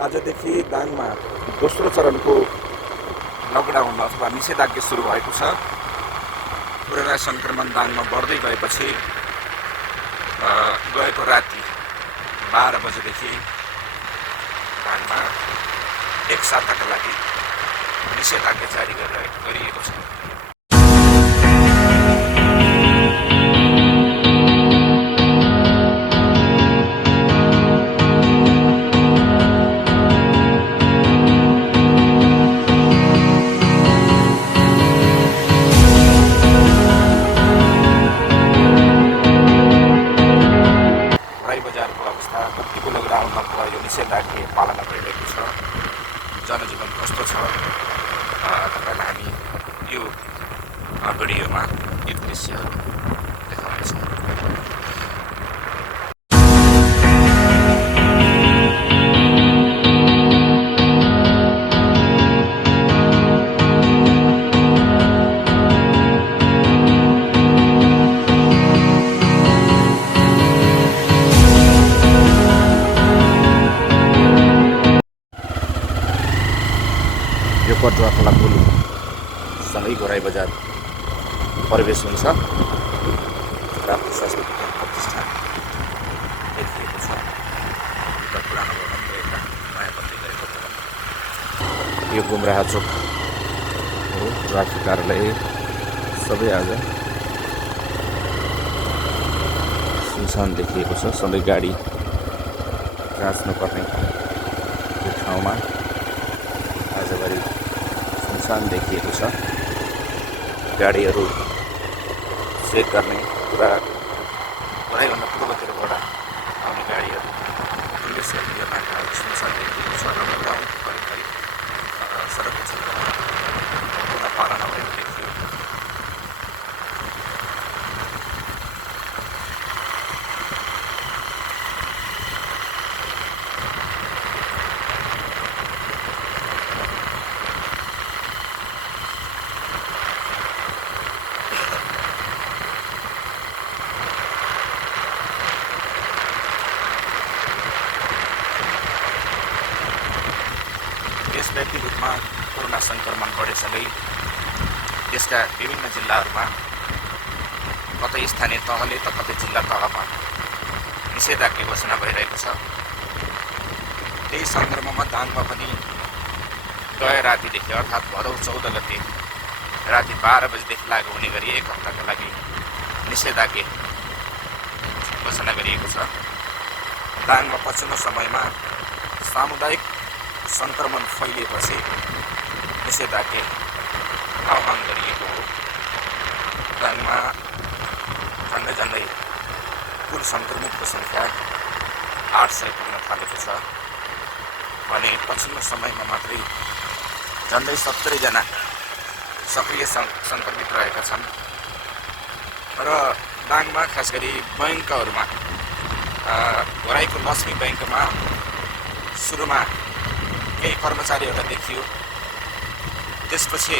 आजदेखि दाङमा दोस्रो चरणको लकडाउन अथवा निषेधाज्ञा सुरु भएको छ। कोरोना सङ्क्रमण दाङमा बढ्दै गएपछि गएको राति 12 बजेदेखि दाङमा एक साताका लागि निषेधाज्ञा जारी गरिएको छ। बजारको अवस्था कतिको लकडाउनमा यो निषेधाज्ञा पालना भइरहेको छ, जनजीवन कस्तो छ तपाईँलाई हामी यो भिडियोमा यी दृश्यहरू देखाउनेछौँ। यो कटुवा खोला पुल सँगै घोराई बजार प्रवेश हुन्छ। प्राप्त सांस्कृतिक प्रतिष्ठान देखिएको छ। पुरानो भवन एउटा नयाँ बन्दै गएको भवन। यो गुमराहा चोक हो। ट्राफिक कार्यालय सबै आज सुनसान देखिएको छ। सबै गाडी जाँच्नुपर्ने यो ठाउँमा आजभरि सुनसान देखिएको छ। गाडीहरू चेक गर्ने पुरा पुरैभन्दा पूर्वतिरबाट आउने गाडीहरू प्रवेश गर्ने यो बाटोहरू सुनसान देखिएको छ। लकडाउन करिब सडकको क्षेत्रमा पुनः पालना भएको देखियो। देशव्यापी रूपमा कोरोना सङ्क्रमण बढेसँगै देशका विभिन्न जिल्लाहरूमा कतै स्थानीय तहले त कतै जिल्ला तहमा निषेधाज्ञा घोषणा भइरहेको छ। त्यही सन्दर्भमा दाङमा पनि गए रातिदेखि अर्थात् भदौ 14 गते राति 12 बजेदेखि लागू हुने गरी एक हप्ताका लागि निषेधाज्ञा घोषणा गरिएको छ। दाङमा पछिल्लो समयमा सामुदायिक सङ्क्रमण फैलिएपछि निषेधाज्ञा आह्वान गरिएको हो। दाङमा झन्डै कुल सङ्क्रमितको सङ्ख्या 800 पुग्न थालेको छ भने पछिल्लो समयमा मात्रै झन्डै 70 जना सक्रिय सङ्क्रमित रहेका छन्। र दाङमा खास गरी बैङ्कहरूमा घोराईको लक्ष्मी बैङ्कमा सुरुमा केही कर्मचारीहरूलाई देखियो। त्यसपछि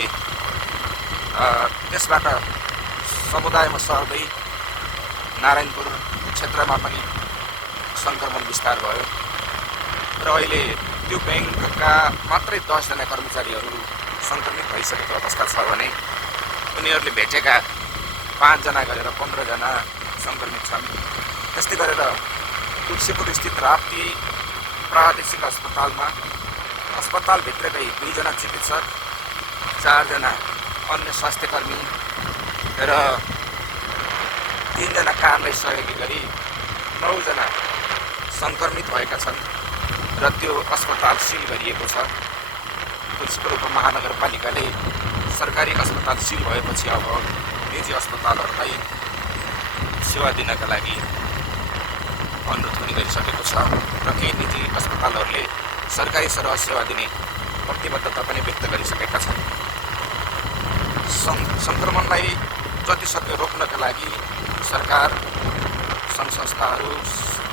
त्यसबाट समुदायमा सर्दै नारायणपुर क्षेत्रमा पनि सङ्क्रमण विस्तार भयो र अहिले त्यो ब्याङ्कका मात्रै 10 जना कर्मचारीहरू सङ्क्रमित भइसकेको अवस्था छ भने उनीहरूले भेटेका 5 जना गरेर 15 जना सङ्क्रमित छन्। त्यस्तै गरेर तुलसीपुर स्थित राप्ती प्रादेशिक अस्पतालमा अस्पतालभित्रकै 2 जना चिकित्सक, 4 जना अन्य स्वास्थ्यकर्मी र 3 जना कामलाई सहयोगी गरी 9 जना सङ्क्रमित भएका छन् र त्यो अस्पताल सिल गरिएको छ। तुलसीपुर उपमहानगरपालिकाले सरकारी अस्पताल सिल भएपछि अब निजी अस्पतालहरूलाई सेवा दिनका लागि अनुरोध पनि गरिसकेको छ र केही निजी अस्पतालहरूले सरकारी सरह सेवा दिने प्रतिबद्धता पनि व्यक्त गरिसकेका छन्। सङ्क्रमणलाई जतिसक्दो रोक्नका लागि सरकार, सङ्घ संस्थाहरू,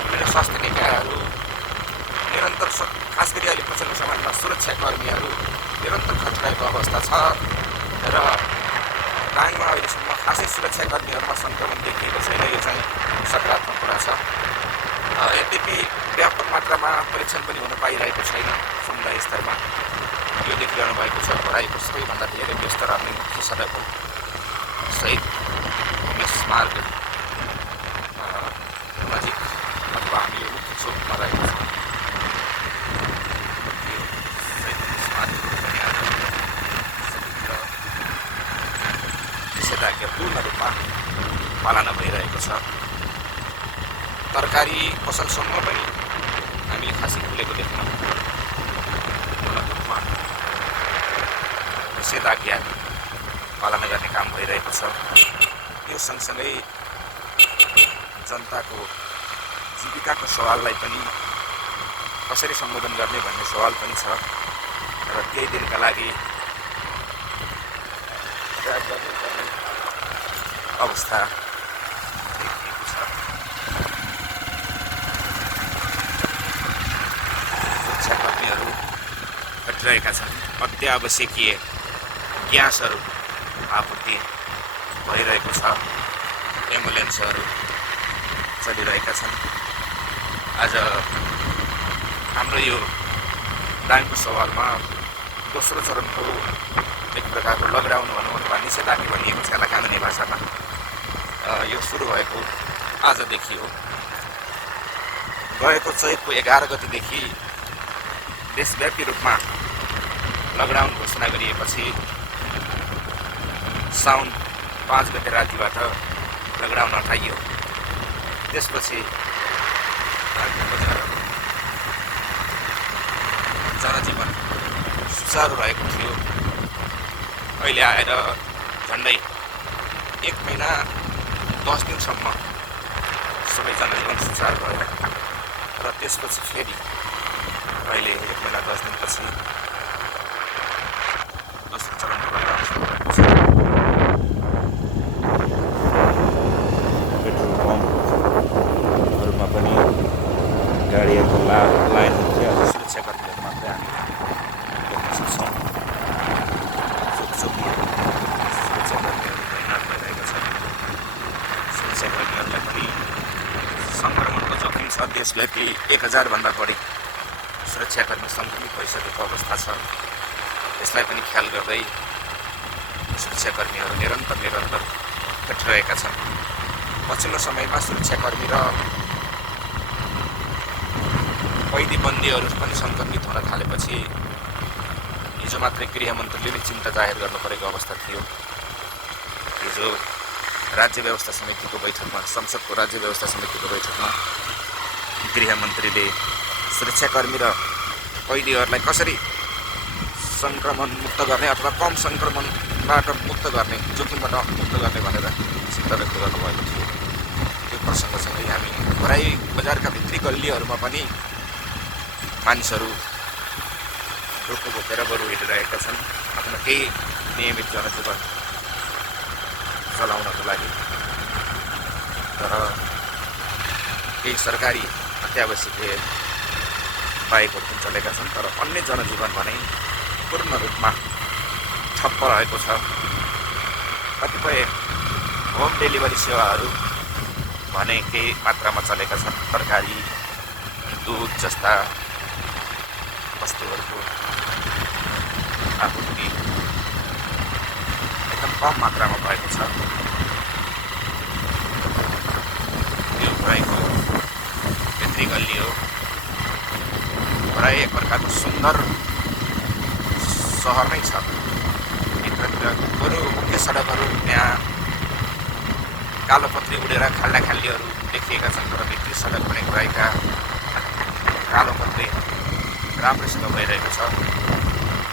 विभिन्न स्वास्थ्य निकायहरू निरन्तर, खास गरी अहिले पछिल्लो समयमा सुरक्षाकर्मीहरू निरन्तर खटिरहेको अवस्था छ र दाङमा अहिलेसम्म खासै सुरक्षाकर्मीहरूमा सङ्क्रमण देखिएको छैन। यो चाहिँ सकारात्मक कुरा छ। यद्यपि व्यापक मात्रामा परीक्षण पनि हुन पाइरहेको छैन समुदाय स्तरमा। यो देखिरहनु भएको छ भराईको सबैभन्दा धेरै व्यस्त रहने मुख्य सडक हो शहीद उमेश मार्ग नजिक अथवा हामी यो मुख्य चोकमा रहेको छौँ। निषेधाज्ञा पूर्ण रूपमा पालना भइरहेको छ। तरकारी पसलसम्म पनि हामीले खासै खुलेको देख्न पूर्ण रूपमा निषेधाज्ञा पालना गर्ने काम भइरहेको छ। यो सँगसँगै जनताको जीविकाको सवाललाई पनि कसरी सम्बोधन गर्ने भन्ने सवाल पनि छ र केही दिनका लागि त्याग गर्नुपर्ने अवस्था देखिएको छ। सुरक्षाकर्मीहरू खटिरहेका छन्। अत्यावश्यकीय ग्यासहरू आपूर्ति भइरहेको छ। एम्बुलेन्सहरू चलिरहेका छन्। आज हाम्रो यो दाङको सवालमा दोस्रो चरणको एक प्रकारको लकडाउन भनौँ अथवा निषेधाज्ञा भनिएको छ कानुनी भाषामा यो सुरु भएको आजदेखि हो। गएको चैतको 11 गतिदेखि देशव्यापी रूपमा लकडाउन घोषणा गरिएपछि साउन 5 गते रातिबाट लकडाउन हटाइयो। त्यसपछि जनजीवन सुचारू रहेको थियो। अहिले आएर झन्डै 1 महिना 10 दिनसम्म सबै जनजीवन सुचारू भयो र त्यसपछि फेरि अहिले 1 महिना 10 दिनपछि दोस्रो चरणको लकडाउन सुरु भएको छ। पेट्रोल पम्पहरूमा पनि गाडीहरूको लाइन हुन्थ्यो। आज सुरक्षाकर्मीहरू मात्रै हामी देख्न सक्छौँ। सुरक्षाकर्मीहरू तैनात भइरहेका छन्। सुरक्षाकर्मीहरूलाई पनि सङ्क्रमणको जोखिम छ। देशव्यापी 1000 भन्दा बढी सुरक्षाकर्मी सङ्क्रमित भइसकेको अवस्था छ। यसलाई पनि ख्याल गर्दै सुरक्षाकर्मीहरू निरन्तर खटिरहेका छन्। पछिल्लो समयमा सुरक्षाकर्मी र कैदीबन्दीहरू पनि सङ्क्रमित हुन थालेपछि हिजो मात्रै गृहमन्त्रीले नै चिन्ता जाहेर गर्नु परेको अवस्था थियो। हिजो राज्य व्यवस्था समितिको बैठकमा, संसदको राज्य व्यवस्था समितिको बैठकमा गृहमन्त्रीले सुरक्षाकर्मी र कैदीहरूलाई कसरी सङ्क्रमण मुक्त गर्ने अथवा कम सङ्क्रमणबाट मुक्त गर्ने, जोखिमबाट मुक्त गर्ने भनेर चिन्ता व्यक्त गर्नुभएको थियो। त्यो प्रसङ्गसँगै हामी भराई बजारका भित्री गल्लीहरूमा पनि मानिसहरू रोको बोकेर बरु हिँडिरहेका छन् आफ्नो केही नियमित जनजीवन चलाउनको लागि। तर केही सरकारी अत्यावश्यकीय बाहेकहरू पनि चलेका छन्। तर अन्य जनजीवन भने पूर्ण रूपमा ठप्प रहेको छ। कतिपय होम डेलिभरी सेवाहरू भने केही मात्रामा चलेका छन्। तरकारी, दुध जस्ता वस्तुहरूको आपूर्ति एकदम कम मात्रामा भएको छ। यो भराईको भित्री गल्ली हो। भराई एक प्रकारको सुन्दर सहर नै छ। भित्रतिर बरु मुख्य सडकहरू त्यहाँ कालोपत्री उडेर खाल्डाखाल्लीहरू देखिएका छन्। तर भित्री सडक भने भराईका कालोपत्री राम्रोसँग भइरहेको छ।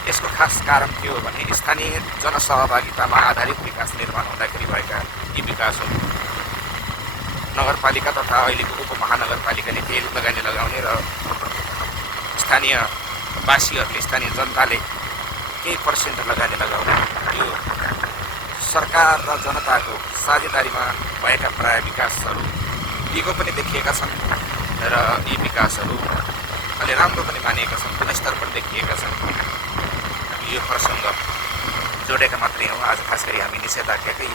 यसको खास कारण के हो भने स्थानीय जनसहभागितामा आधारित विकास निर्माण हुँदाखेरि भएका यी विकास हुन्। नगरपालिका तथा अहिलेको उपमहानगरपालिकाले केही लगानी लगाउने र स्थानीय वासीहरूले, स्थानीय जनताले केही पर्सेन्ट लगानी लगाउने, यो सरकार र जनताको साझेदारीमा भएका प्राय विकासहरू दिगो पनि देखिएका छन् र यी विकासहरू अलि राम्रो पनि मानिएका छन्, गुणस्तर पनि देखिएका छन्। यो प्रसङ्ग जोडेका मात्रै हौँ। आज खास गरी हामी निषेधाज्ञाकै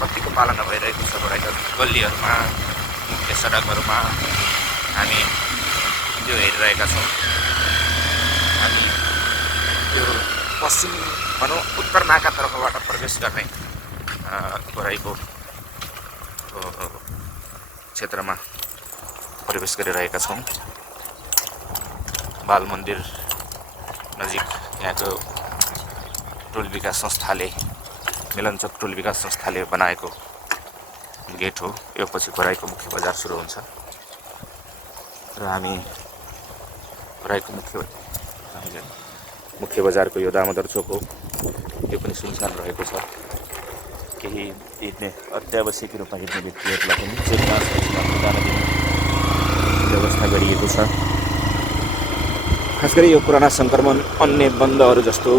कतिको पालना भइरहेको छ भएका गल्लीहरूमा, मुख्य सडकहरूमा हामी त्यो हेरिरहेका छौँ। हामी यो पश्चिम भनौँ उत्तर नाका तर्फबाट प्रवेश गर्ने रहेको क्षेत्रमा प्रवेश गरिरहेका छौँ। बाल मन्दिर नजिक यहाँको टोल विकास संस्थाले मिलनचोक टोल विकास संस्थाले बनाएको गेट हो। यो पछि खराईको मुख्य बजार सुरु हुन्छ र हामी खराईको मुख्य बजारको यो दामोदर चोक हो। यो पनि सुनसान रहेको छ। केही हिँड्ने अत्यावश्यक रूपमा हिँड्ने व्यक्तिहरूलाई पनि जान दिने व्यवस्था गरिएको छ। खास गरी यो कोरोना सङ्क्रमण अन्य बन्दहरू जस्तो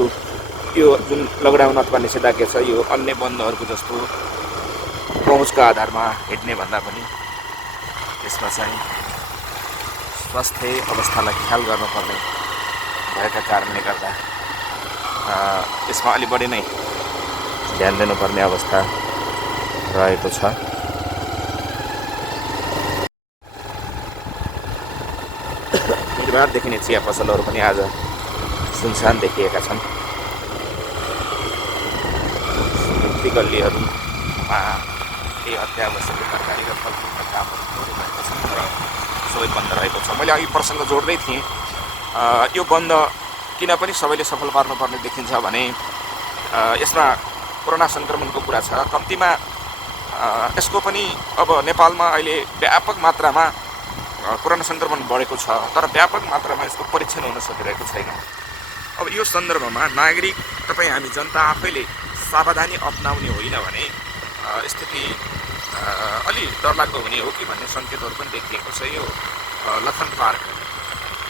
यो जुन लकडाउन अथवा निषेधाज्ञा छ यो अन्य बन्दहरूको जस्तो पहुँचको आधारमा हिँड्ने भन्दा पनि यसमा चाहिँ स्वास्थ्य अवस्थालाई ख्याल गर्नुपर्ने भएका कारणले गर्दा यसमा अलि बढी नै ध्यान दिनुपर्ने अवस्था रहेको छ। भिडभाड देखिने चिया पसलहरू पनि आज सुनसान देखिएका छन्। गल्लीहरूमा केही अत्यावश्यक तरकारी र फलफुलका कामहरू गरिरहेका छन् र सबै बन्द रहेको छ। मैले अघि प्रसङ्ग जोड्दै थिएँ, यो बन्द किन पनि सबैले सफल पार्नुपर्ने देखिन्छ भने यसमा कोरोना सङ्क्रमणको कुरा छ। कम्तीमा यसको पनि अब नेपालमा अहिले व्यापक मात्रामा कोरोना सङ्क्रमण बढेको छ, तर व्यापक मात्रामा यसको परीक्षण हुन सकिरहेको छैन। अब यो सन्दर्भमा नागरिक तपाईँ हामी जनता आफैले सावधानी अपनाउने होइन भने स्थिति अलि डरलाग्दो हुने हो कि भन्ने सङ्केतहरू पनि देखिएको छ। यो लखन पार्क,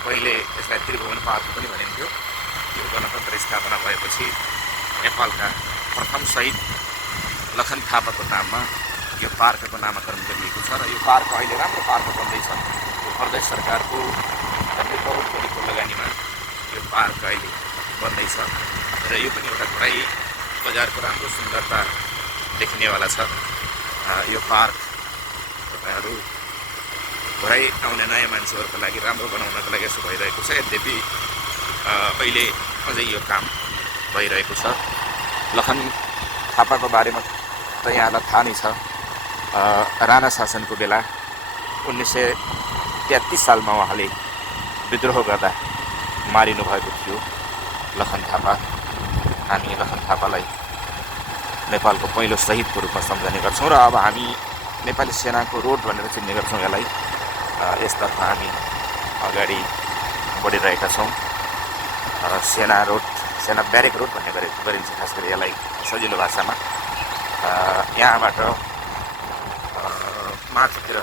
पहिले यसलाई त्रिभुवन पार्क पनि भनिन्थ्यो। यो गणतन्त्र स्थापना भएपछि नेपालका प्रथम शहीद लखन थापाको नाममा यो पार्कको नामाकरण गरिएको छ र यो पार्क अहिले राम्रो पार्क बन्दैछ। प्रदेश सरकारको 90 करोड बढीको लगानीमा यो पार्क अहिले बन्दैछ र यो पनि एउटा खराई बजारको राम्रो सुन्दरता देखिनेवाला छ। यो पार्क तपाईँहरू खराई आउने नयाँ मान्छेहरूको लागि राम्रो बनाउनको लागि यसो भइरहेको छ। यद्यपि अहिले अझै यो काम भइरहेको छ। लखन थापाको बारेमा त यहाँलाई थाहा नै छ। राणा शासनको बेला 1933 सालमा उहाँले विद्रोह गर्दा मारिनु भएको थियो लखन थापा। हामी लखन थापालाई नेपालको पहिलो शहीदको रूपमा सम्झने गर्छौँ र अब हामी नेपाली सेनाको रोड भनेर चिन्ने गर्छौँ यसलाई। यसतर्फ हामी अगाडि बढिरहेका छौँ। सेना रोड, सेना ब्यारेक रोड भन्ने गरिन्छ खास गरी यसलाई सजिलो भाषामा। यहाँबाट माथितिर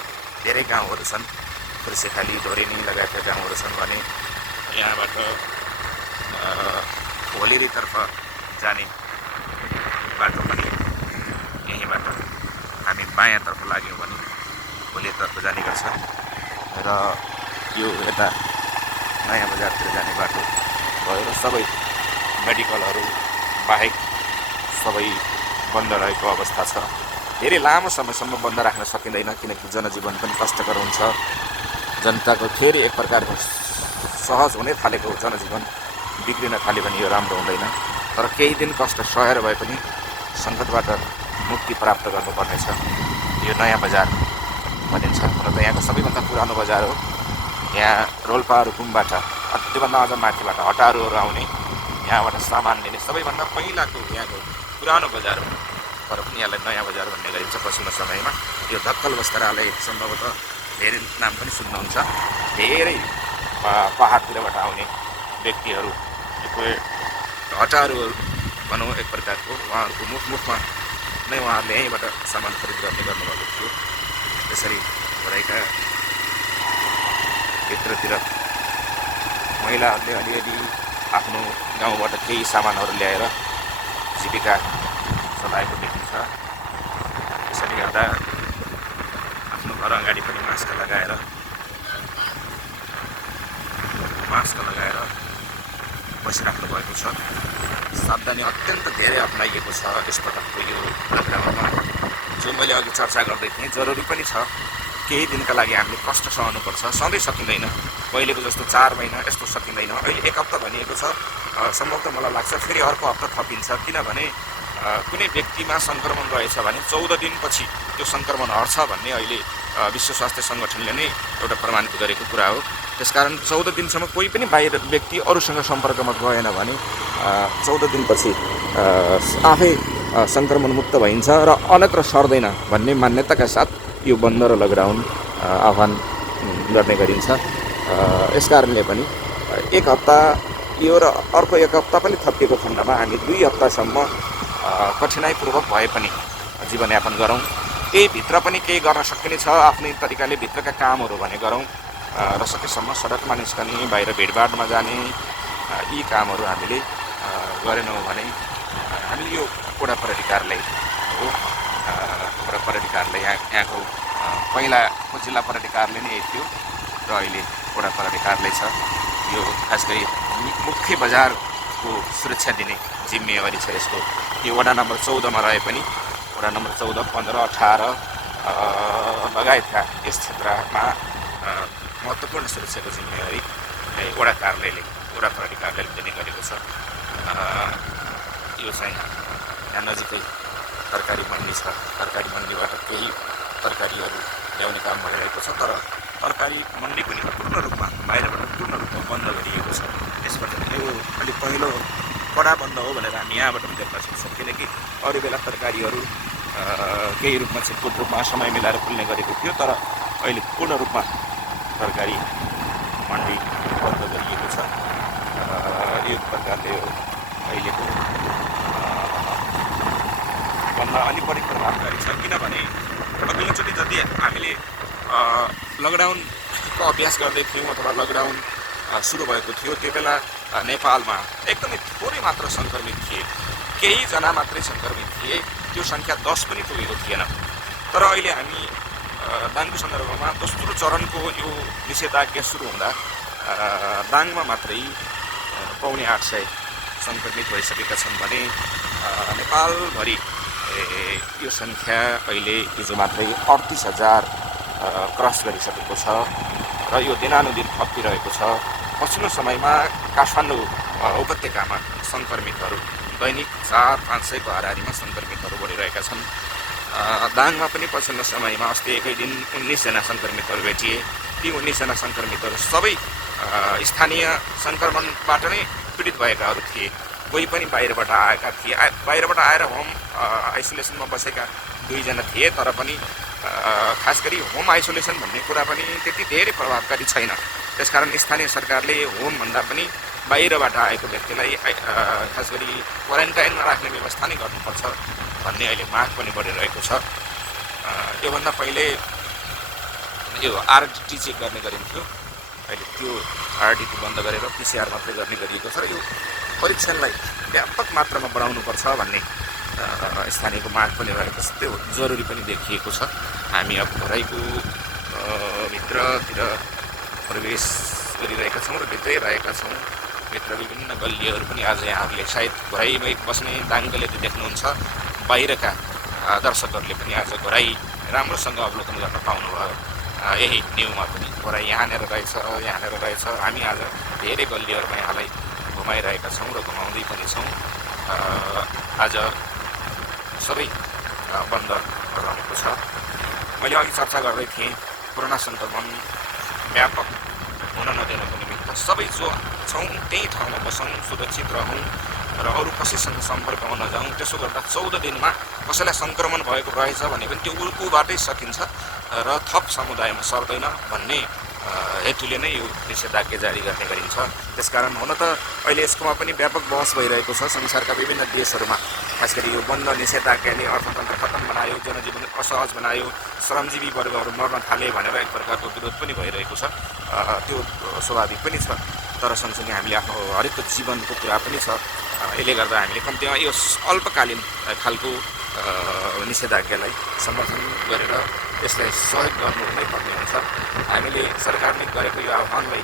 धेरै गाउँहरू छन्, खुर्सेखाली, ढोरेनी लगायतका गाउँहरू छन् भने यहाँबाट भोलिरीतर्फ जाने बाटो पनि यहीँबाट हामी बायाँतर्फ लाग्यौँ भने भोलितर्फ जाने गर्छ र यो यता नयाँ बजारतिर जाने बाटो भएर सबै मेडिकलहरू बाहेक सबै बन्द रहेको अवस्था छ। धेरै लामो समयसम्म बन्द राख्न सकिँदैन किनकि जनजीवन पनि कष्टकर हुन्छ। जनताको फेरि एक प्रकारको सहज हुने थालेको जनजीवन बिग्रिन थाल्यो भने यो राम्रो हुँदैन। तर केही दिन कष्ट सहेर भए पनि सङ्कटबाट मुक्ति प्राप्त गर्नुपर्नेछ। यो नयाँ बजार भनिन्छ, हुन त यहाँको सबैभन्दा पुरानो बजार हो। यहाँ रोल्पा रुकुमबाट त्योभन्दा अझ माथिबाट हटारूहरू आउने, यहाँबाट सामान लिने सबैभन्दा पहिलाको यहाँको पुरानो बजार हो। तर पनि यसलाई नयाँ बजार भन्ने गरिन्छ। पछिल्लो समयमा यो धक्कल वस्त्रालय सम्भवतः धेरै नाम पनि सुन्नुहुन्छ। धेरै पहाडतिरबाट आउने व्यक्तिहरू हटारूहरू भनौँ एक प्रकारको, उहाँहरूको मुखमा नै उहाँहरूले यहीँबाट सामान खरिद गर्नुभएको थियो। त्यसरी खराईका भित्रतिर महिलाहरूले अलिअलि आफ्नो गाउँबाट केही सामानहरू ल्याएर जीविका चलाएको देखिन्छ। त्यसैले गर्दा आफ्नो घर अगाडि पनि मास्क लगाएर बसिराख्नु भएको छ। सावधानी अत्यन्त धेरै अप्नाइएको छ यस पटकको यो लकडाउनमा, जो मैले अघि चर्चा गर्दै थिएँ। जरुरी पनि छ केही दिनका लागि हामीले कष्ट सहनुपर्छ, सधैँ सकिँदैन। पहिलेको जस्तो 4 महिना यस्तो सकिँदैन। अहिले 1 हप्ता भनिएको छ, सम्भवतः मलाई लाग्छ फेरि अर्को हप्ता थपिन्छ, किनभने कुनै व्यक्तिमा सङ्क्रमण रहेछ भने 14 दिनपछि त्यो सङ्क्रमण हट्छ भन्ने अहिले विश्व स्वास्थ्य सङ्गठनले नै एउटा प्रमाणित गरेको कुरा हो। त्यसकारण 14 दिनसम्म कोही पनि बाहिर व्यक्ति अरूसँग सम्पर्कमा गएन भने 14 दिनपछि आफै सङ्क्रमण मुक्त भइन्छ र अन्यत्र सर्दैन भन्ने मान्यताका साथ यो बन्द र लकडाउन आह्वान गर्ने गरिन्छ। यसकारणले पनि 1 हप्ता यो र अर्को 1 हप्ता पनि थपिएको खण्डमा हामी 2 हप्तासम्म कठिनाइपूर्वक भए पनि जीवनयापन गरौँ। त्यही भित्र पनि केही गर्न सकिने छ, आफ्नै तरिकाले भित्रका कामहरू भने गरौँ र सकेसम्म सडकमा निस्कने, बाहिर भेटभाडमा जाने यी कामहरू हामीले गरेनौँ भने हामीले यो वडा प्रहरी कार्यालय हो, वडा प्रहरी कार्यालय यहाँको पहिलाको जिल्ला प्रहरी कार्यालय नै थियो र अहिले वडा प्रहरी कार्यालय छ। यो खास गरी मुख्य बजारको सुरक्षा दिने जिम्मेवारी छ यसको। यो वडा नम्बर 14 मा रहे पनि वडा नम्बर 14, 15, 18 लगायतका यस क्षेत्रमा महत्त्वपूर्ण सुरक्षाको जिम्मेवारी वडा कार्यालयले, वडा प्रहरी कार्यालयले दिने गरेको छ। यो चाहिँ यहाँ नजिकै तरकारी मन्डी छ, तरकारी मन्डीबाट केही तरकारीहरू ल्याउने काम भइरहेको छ, तर तरकारी मन्डी पनि पूर्ण रूपमा बाहिरबाट पूर्ण रूपमा बन्द गरिएको छ। त्यसबाट यो अलिक पहिलो कडा बन्द हो भनेर हामी यहाँबाट पनि देख्न सक्छौँ, किनकि अरू बेला तरकारीहरू केही रूपमा छिटपुट रूपमा समय मिलाएर खुल्ने गरेको थियो, तर अहिले पूर्ण रूपमा तरकारी मन्डी बन्द गरिएको छ। यो प्रकारले अहिलेको भन्दा अलिक बढी प्रभावकारी छ, किनभने अघिल्लोचोटि जति हामीले लकडाउनको अभ्यास गर्दै थियौँ अथवा लकडाउन सुरु भएको थियो त्यो बेला नेपालमा एकदमै थोरै मात्र सङ्क्रमित थिए, केही जना मात्रै सङ्क्रमित थिए, त्यो सङ्ख्या 10 पनि पुगेको थिएन। तर अहिले हामी दाङको सन्दर्भमा दोस्रो चरणको यो निषेधाज्ञा सुरु हुँदा दाङमा मात्रै 850 सङ्क्रमित भइसकेका छन् भने नेपालभरि यो सङ्ख्या अहिले हिजो मात्रै 38,000 क्रस गरिसकेको छ र यो दिनानुदिन थपिरहेको छ। पछिल्लो समयमा काठमाडौँ उपत्यकामा सङ्क्रमितहरू दैनिक 400-500 को हाराहारीमा सङ्क्रमितहरू बढिरहेका छन्। दाङमा पनि पछिल्लो समयमा अस्ति एकै दिन 19 जना सङ्क्रमितहरू भेटिए। ती 19 जना सङ्क्रमितहरू सबै स्थानीय सङ्क्रमणबाट नै पीडित भएकाहरू थिए, कोही पनि बाहिरबाट आएका थिए। बाहिरबाट आएर होम आइसोलेसनमा बसेका 2 जना थिए, तर पनि खास गरी होम आइसोलेसन भन्ने कुरा पनि त्यति धेरै प्रभावकारी छैन। त्यसकारण स्थानीय सरकारले होमभन्दा पनि बाहिरबाट आएको व्यक्तिलाई खास गरी क्वारेन्टाइनमा राख्ने व्यवस्था नै गर्नुपर्छ भन्ने अहिले माग पनि बढिरहेको छ। योभन्दा पहिले यो आरटी चेक गर्ने गरिन्थ्यो, अहिले त्यो आरटी बन्द गरेर पिसिआर मात्रै गर्ने गरिएको छ र यो परीक्षणलाई व्यापक मात्रामा बढाउनुपर्छ भन्ने स्थानीयको माग पनि रहेको छ, त्यो जरुरी पनि देखिएको छ। हामी अब घरैको भित्रतिर प्रवेश गरिरहेका छौँ र भित्रै रहेका छौँ। भित्र विभिन्न गल्लीहरू पनि आज यहाँहरूले सायद घरैमै बस्ने दाङले देख्नुहुन्छ, बाहिरका दर्शकहरूले पनि आज घरै राम्रोसँग अवलोकन गर्न पाउनुभयो। यही न्युमा पनि घरै यहाँनिर रहेछ, यहाँनिर रहेछ। हामी आज धेरै गल्लीहरूमा यहाँलाई घुमाइरहेका छौँ र घुमाउँदै पनि छौँ। आज सबै बन्द रहेको छ। मैले अघि चर्चा गर्दै थिएँ, कोरोना सङ्क्रमण व्यापक हुन नदिनको निमित्त सबै जो छौँ त्यही ठाउँमा बसौँ, सुरक्षित रहौँ र अरू कसैसँग सम्पर्कमा नजाउँ। त्यसो गर्दा 14 दिनमा कसैलाई सङ्क्रमण भएको रहेछ भने पनि त्यो उबाटै सकिन्छ र थप समुदायमा सर्दैन भन्ने हेतुले नै यो निषेधाज्ञा जारी गर्ने गरिन्छ। त्यसकारण हुन त अहिले यसकोमा पनि व्यापक बहस भइरहेको छ संसारका विभिन्न देशहरूमा। खास गरी यो बन्द निषेधाज्ञाले अर्थतन्त्र खतम बनायो, जनजीवन असहज बनायो, श्रमजीवी वर्गहरू मर्न थाले भनेर एक प्रकारको विरोध पनि भइरहेको छ। त्यो स्वाभाविक पनि छ, तर सँगसँगै हामीले आफ्नो हरेकको जीवनको कुरा पनि छ। यसले गर्दा हामीले कम्तीमा यो अल्पकालीन खालको निषेधाज्ञालाई समर्थन गरेर यसलाई सहयोग गर्नु नै पर्ने हुन्छ। हामीले सरकारले गरेको यो आह्वानलाई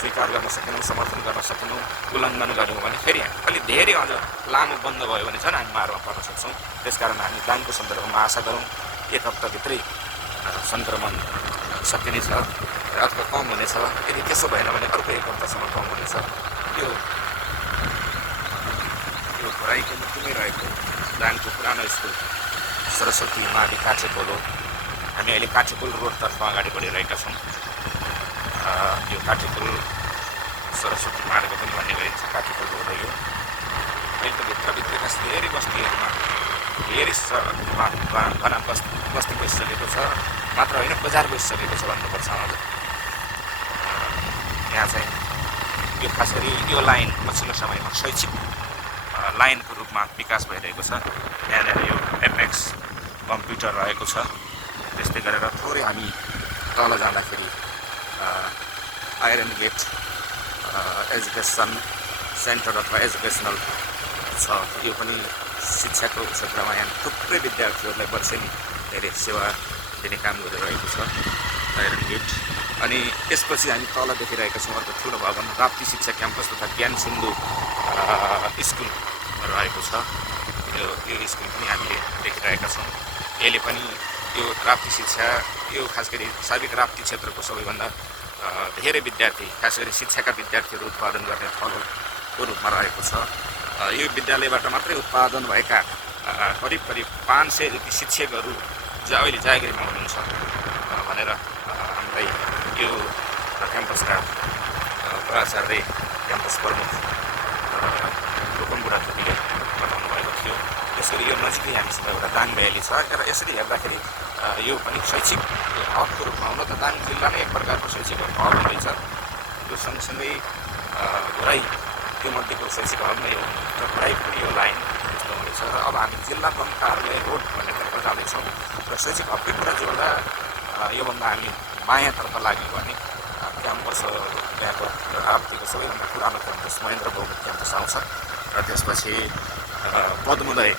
स्वीकार गर्न सकेनौँ, समर्थन गर्न सकेनौँ, उल्लङ्घन गऱ्यौँ भने फेरि अलिक धेरै अझ लामो बन्द भयो भने झन् हामी मारमा पर्न सक्छौँ। त्यसकारण हामी दाङको सन्दर्भमा आशा गरौँ 1 हप्ताभित्रै सङ्क्रमण सकिनेछ अथवा कम हुनेछ। यदि त्यसो भएन भने अर्को 1 हप्तासम्म कम हुनेछ। यो घोराइको मुटुमै रहेको दाङको पुरानो स्कुल सरस्वती मावि काठेपोल हो। हामी अहिले काठेपोल रोडतर्फ अगाडि बढिरहेका छौँ। यो काठेपोल सरस्वती मार्ग पनि भन्ने गरिन्छ। काठेपोल रोड हो यो। अहिले त भित्रभित्रका धेरै बस्तीहरूमा धेरै घना बस्ती बसिसकेको छ। मात्र होइन, बजार बसिसकेको छ भन्नुपर्छ। यहाँ चाहिँ यो खास गरी यो लाइन पछिल्लो समयमा शैक्षिक लाइनको रूपमा विकास भइरहेको छ। यहाँनिर यो एपेक्स कम्प्युटर रहेको छ। त्यस्तै गरेर थोरै हामी तल जाँदाखेरि आइरन गेट एजुकेसन सेन्टर अथवा एजुकेसनल छ। यो पनि शिक्षाको क्षेत्रमा यहाँ थुप्रै विद्यार्थीहरूलाई वर्षेनी धेरै सेवा दिने काम गरिरहेको छ आइरन गेट। अनि त्यसपछि हामी तल देखिरहेका छौँ अर्को ठुलो भवन राप्ती शिक्षा क्याम्पस तथा ज्ञान सिन्धु स्कुल रहेको छ। यो स्कुल पनि हामीले देखिरहेका छौँ। यसले पनि यो राप्ती शिक्षा यो खास गरी सार्विक राप्ती क्षेत्रको सबैभन्दा धेरै विद्यार्थी खास गरी शिक्षाका विद्यार्थीहरू उत्पादन गर्ने ठाउँको रूपमा रहेको छ। यो विद्यालयबाट मात्रै उत्पादन भएका करिब 500 जति शिक्षकहरू अहिले जागिरमा हुनुहुन्छ भनेर हामीलाई यो क्याम्पसका प्राचार्य क्याम्पस प्रमुख लोकन बुढाथोकीले बताउनु भएको थियो। त्यसरी यो नजिकै हामीसँग एउटा दाङ भ्याली छ र यसरी हेर्दाखेरि यो पनि शैक्षिक हबको रूपमा हुन त दाङ जिल्ला नै एक प्रकारको शैक्षिक हब हुँदैछ। यो सँगसँगै घोराइ त्यो मध्येको शैक्षिक हब नै हो र घोराइको पनि यो लाइन यस्तो हुँदैछ। र अब हामी जिल्ला प्रमुख कार्यालय रोड भन्नेतर्फ जाँदैछौँ र शैक्षिक हबकै कुरा जोड्दा योभन्दा हामी बायाँतर्फ लाग्यो भने क्याम्पस त्यहाँको राप्तीको सबैभन्दा पुरानो क्याम्पस महेन्द्र बहुमुख क्याम्पस आउँछ र त्यसपछि पद्मोदय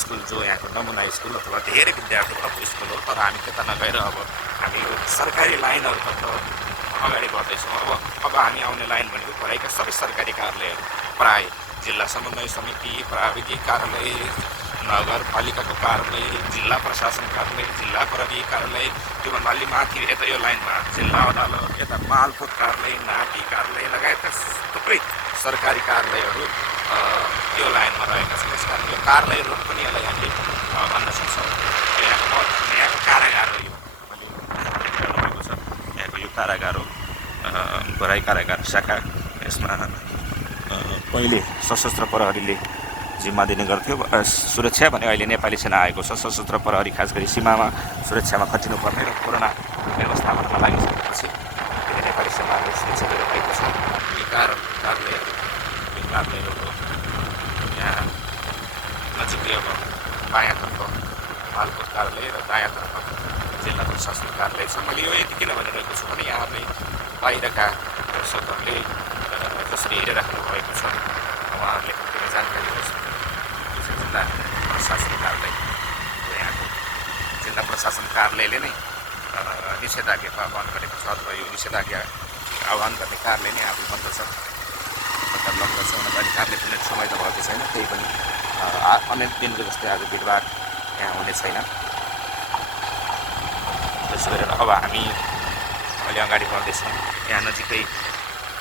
स्कुल जो यहाँको नमुना स्कुल अथवा धेरै विद्यार्थी भएको स्कुल हो। तर हामी त्यता नगएर अब हामी यो सरकारी लाइनहरूतर्फ अगाडि बढ्दैछौँ। अब हामी आउने लाइन भनेको घोराइका सबै सरकारी कार्यालयहरू प्राय जिल्ला समन्वय समिति, प्राविधिक कार्यालय, नगरपालिकाको कार्यालय, जिल्ला प्रशासन कार्यालय, जिल्ला प्रहरी कार्यालय, त्योभन्दा अलि माथि यता यो लाइनमा जिल्ला अदालत, यता मालपोत कार्यालय, नाटी कार्यालय लगायतका थुप्रै सरकारी कार्यालयहरू यो लाइनमा रहेका छन्। यसकारण यो कार्यालय रोड पनि यसलाई हामीले भन्न सक्छौँ। यहाँको कारागार हो यो भएको छ। यहाँको यो कारागार हो घोराइ कारागार शाखा। यसमा पहिले सशस्त्र प्रहरीले जिम्मा दिने गर्थ्यो सुरक्षा भने अहिले नेपाली सेना आएको छ। सशस्त्र प्रहरी खास गरी सीमामा सुरक्षामा खटिनुपर्ने र कोरोना व्यवस्थापनमा लागिसकेपछि नेपाली सेनाले सुरक्षा गरिरहेको छ। यो कार्यालयहरू यहाँ नजिकै अब बायाँतर्फ मालपोत कार्यालय र दायाँतर्फ जिल्ला प्रशासन कार्यालय छ। मैले यो यति किन भनिरहेको छु भने यहाँहरूले बाहिरका दर्शकहरूले जसरी हेरिराख्नु भएको छ उहाँहरूले पनि जानकारी गर्छ। जिल्ला प्रशासन कार्यालय यहाँको जिल्ला प्रशासन कार्यालयले नै निषेधाज्ञा आह्वान गरेको छ अथवा यो निषेधाज्ञा आह्वान गर्ने कार्यालय नै आफू भन्दछ। लग्दछ हुनकाले कार्यालय पनि समय त भएको छैन। त्यही पनि अन्य दिनको जस्तै आज बिहिबार यहाँ हुने छैन। त्यसो गरेर अब हामी अहिले अगाडि बढ्दैछौँ। यहाँ नजिकै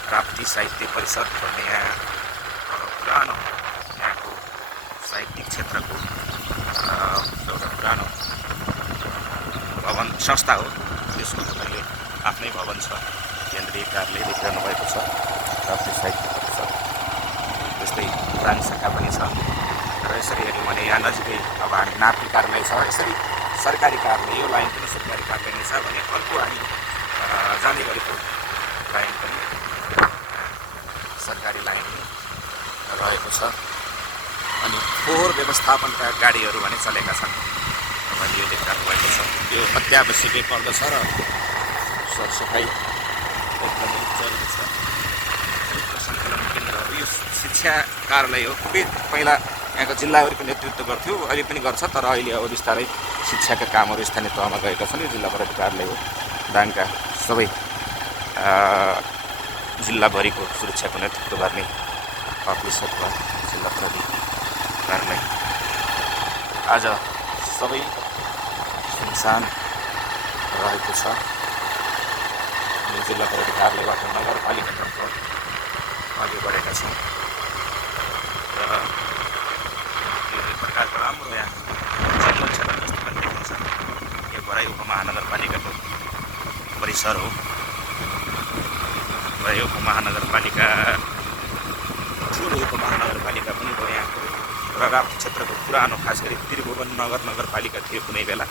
राप्ती साहित्य परिषद भन्ने यहाँ पुरानो यहाँको साहित्यिक क्षेत्रको एउटा पुरानो भवन संस्था हो। त्यसको तपाईँले आफ्नै भवन छ, केन्द्रीय कार्यालय देखिरहनु भएको छ राप्ती साहित्य परिषद। त्यस्तै दाङ शाखा पनि छ। र यसरी हेऱ्यौँ भने यहाँ नजिकै अब हामी नाप्ती कार्यालय छ। यसरी सरकारी कार्यालय यो लाइन पनि सरकारी कार्यालय नै छ भने अर्को हामी जाने गरेको लाइन पनि सरकारी लाइन रहेको छ। अनि फोहोर व्यवस्थापनका गाडीहरू भने चलेका छन्। तपाईँले यो देखिरहनु भएको छ। यो अत्यावश्यकै पर्दछ र सरसफाइ एकदमै जरुरी छ। सङ्कलन केन्द्रहरू यो शिक्षा कार्यालय हो। पहिला यहाँको जिल्लाहरूको नेतृत्व गर्थ्यो, अहिले पनि गर्छ। तर अहिले अब बिस्तारै शिक्षाका कामहरू स्थानीय तहमा गएका छन्। यो जिल्ला प्रहरी कार्यालय हो। दाङका सबै जिल्लाभरिको सुरक्षाको नेतृत्व गर्ने अफिस अथवा जिल्ला प्रहरी कार्यालय। आज सबै सुनसान रहेको छ। जिल्ला प्रहरी कार्यालयबाट नगरपालिकातर्फ अघि बढेका छौँ र यो एक प्रकारको राम्रो यहाँ जङ्गल क्षेत्र जस्तो पनि देखिन्छ। यो भराई उपमहानगरपालिकाको परिसर हो र यो उपमहानगरपालिका ठुलो उपमहानगरपालिका पनि भयो। यहाँको प्रगाप्त क्षेत्रको पुरानो खास गरी त्रिभुवन नगरपालिका थियो कुनै बेला।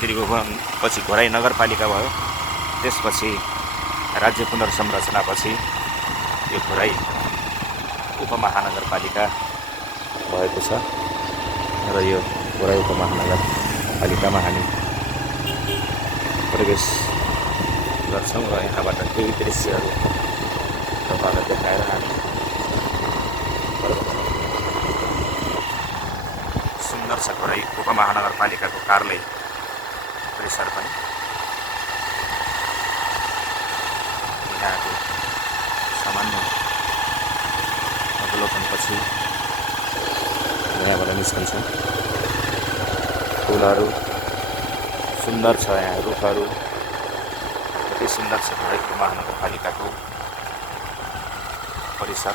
त्रिभुवन पछि घोराई नगरपालिका भयो। त्यसपछि राज्य पुनर्संरचनापछि यो घोराई उपमहानगरपालिका भएको छ र यो घोराई उपमहानगरपालिकामा हामी प्रवेश गर्छौँ र यहाँबाट केही दृश्यहरू तपाईँलाई देखाएर हामी सुन्दर छ घोराई उपमहानगरपालिकाको कार्यालय परिसर पनि। यहाँको सामान्य अवलोकनपछि यहाँबाट निस्कन्छौँ। फुलहरू सुन्दर छ, यहाँ रुखहरू कति सुन्दर छ घोराई उपमहानगरपालिकाको परिसर।